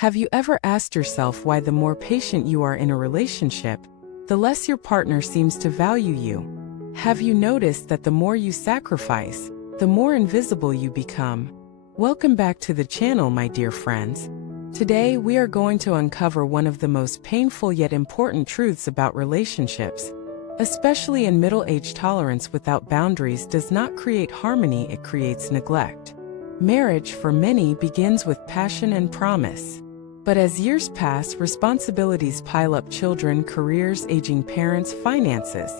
Have you ever asked yourself why the more patient you are in a relationship, the less your partner seems to value you? Have you noticed that the more you sacrifice, the more invisible you become? Welcome back to the channel, my dear friends. Today, we are going to uncover one of the most painful yet important truths about relationships. Especially in middle age, tolerance without boundaries does not create harmony, it creates neglect. Marriage, for many, begins with passion and promise. But as years pass, responsibilities pile up: children, careers, aging parents, finances.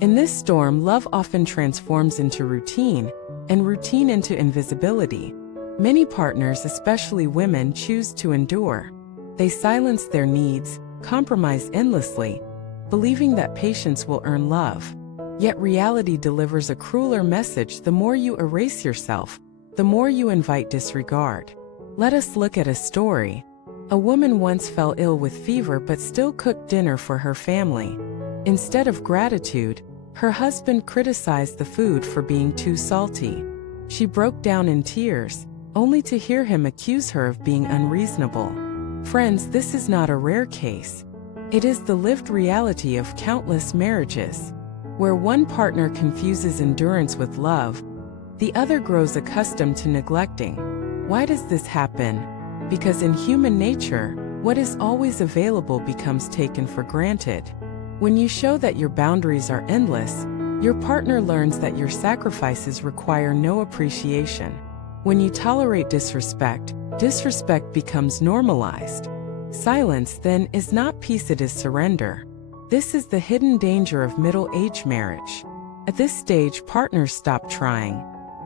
In this storm, love often transforms into routine, and routine into invisibility. Many partners, especially women, choose to endure. They silence their needs, compromise endlessly, believing that patience will earn love. Yet reality delivers a crueler message: the more you erase yourself, the more you invite disregard. Let us look at a story. A woman once fell ill with fever but still cooked dinner for her family. Instead of gratitude, her husband criticized the food for being too salty. She broke down in tears, only to hear him accuse her of being unreasonable. Friends, this is not a rare case. It is the lived reality of countless marriages, where one partner confuses endurance with love, the other grows accustomed to neglecting. Why does this happen? Because in human nature, what is always available becomes taken for granted. When you show that your boundaries are endless, your partner learns that your sacrifices require no appreciation. When you tolerate disrespect, disrespect becomes normalized. Silence, then, is not peace, it is surrender. This is the hidden danger of middle-age marriage. At this stage, partners stop trying.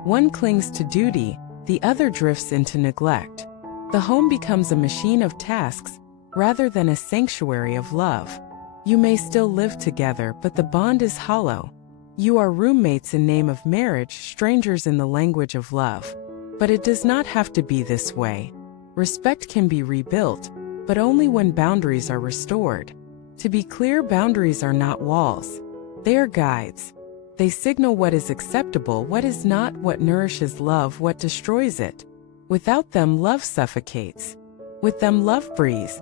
One clings to duty, the other drifts into neglect. The home becomes a machine of tasks, rather than a sanctuary of love. You may still live together, but the bond is hollow. You are roommates in name of marriage, strangers in the language of love. But it does not have to be this way. Respect can be rebuilt, but only when boundaries are restored. To be clear, boundaries are not walls. They are guides. They signal what is acceptable, what is not, what nourishes love, what destroys it. Without them, love suffocates. With them, love breathes.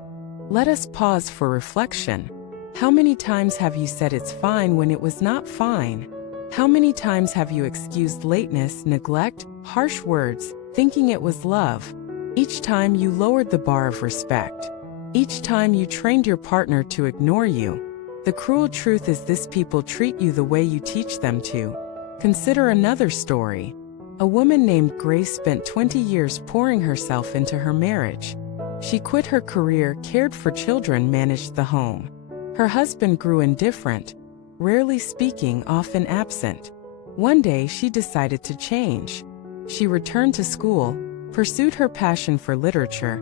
Let us pause for reflection. How many times have you said it's fine when it was not fine? How many times have you excused lateness, neglect, harsh words, thinking it was love? Each time you lowered the bar of respect. Each time you trained your partner to ignore you. The cruel truth is this: people treat you the way you teach them to. Consider another story. A woman named Grace spent 20 years pouring herself into her marriage. She quit her career, cared for children, managed the home. Her husband grew indifferent, rarely speaking, often absent. One day she decided to change. She returned to school, pursued her passion for literature,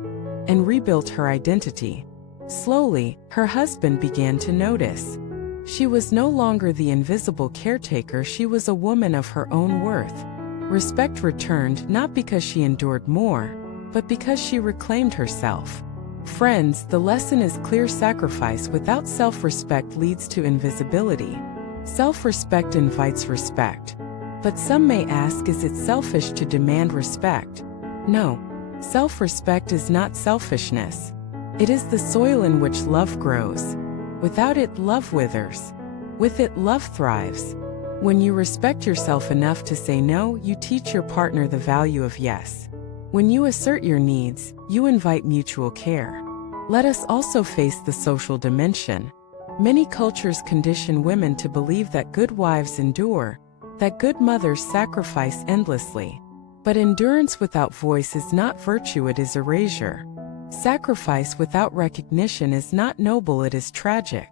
and rebuilt her identity. Slowly, her husband began to notice. She was no longer the invisible caretaker, she was a woman of her own worth. Respect returned, not because she endured more, but because she reclaimed herself. Friends, the lesson is clear: sacrifice without self-respect leads to invisibility. Self-respect invites respect. But some may ask, is it selfish to demand respect? No. Self-respect is not selfishness. It is the soil in which love grows. Without it, love withers. With it, love thrives. When you respect yourself enough to say no, you teach your partner the value of yes. When you assert your needs, you invite mutual care. Let us also face the social dimension. Many cultures condition women to believe that good wives endure, that good mothers sacrifice endlessly. But endurance without voice is not virtue, it is erasure. Sacrifice without recognition is not noble, it is tragic.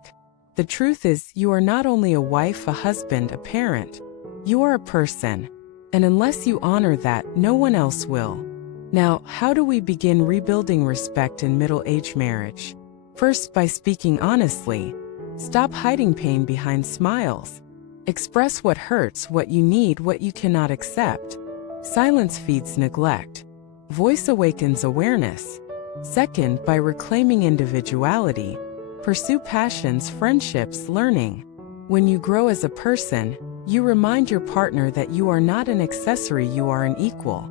The truth is, you are not only a wife, a husband, a parent. You are a person. And unless you honor that, no one else will. Now, how do we begin rebuilding respect in middle-age marriage? First, by speaking honestly. Stop hiding pain behind smiles. Express what hurts, what you need, what you cannot accept. Silence feeds neglect. Voice awakens awareness. Second, by reclaiming individuality. Pursue passions, friendships, learning. When you grow as a person, you remind your partner that you are not an accessory, you are an equal.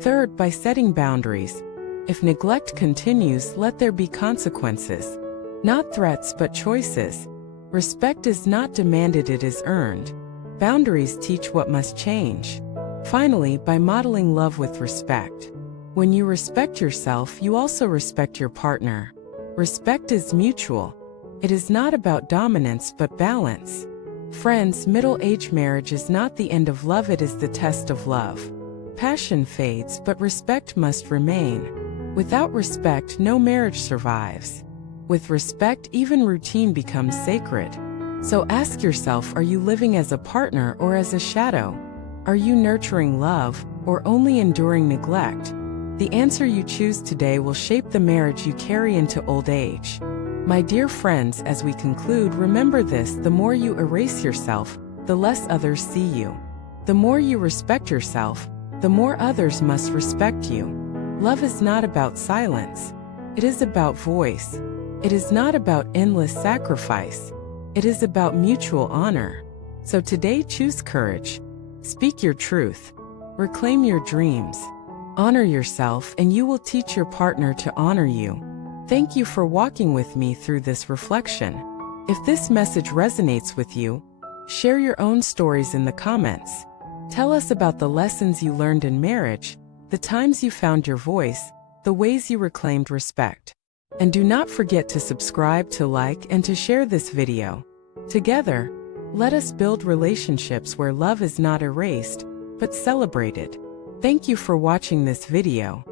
Third, by setting boundaries. If neglect continues, let there be consequences. Not threats but choices. Respect is not demanded, it is earned. Boundaries teach what must change. Finally, by modeling love with respect. When you respect yourself, you also respect your partner. Respect is mutual. It is not about dominance but balance. Friends, middle-age marriage is not the end of love, it is the test of love. Passion fades, but respect must remain. Without respect, no marriage survives. With respect, even routine becomes sacred. So ask yourself, are you living as a partner or as a shadow? Are you nurturing love or only enduring neglect? The answer you choose today will shape the marriage you carry into old age. My dear friends, as we conclude, remember this: the more you erase yourself, the less others see you. The more you respect yourself, the more others must respect you. Love is not about silence. It is about voice. It is not about endless sacrifice. It is about mutual honor. So today, choose courage. Speak your truth. Reclaim your dreams. Honor yourself, and you will teach your partner to honor you. Thank you for walking with me through this reflection. If this message resonates with you, share your own stories in the comments. Tell us about the lessons you learned in marriage, the times you found your voice, the ways you reclaimed respect. And do not forget to subscribe, to like, and to share this video. Together, let us build relationships where love is not erased, but celebrated. Thank you for watching this video.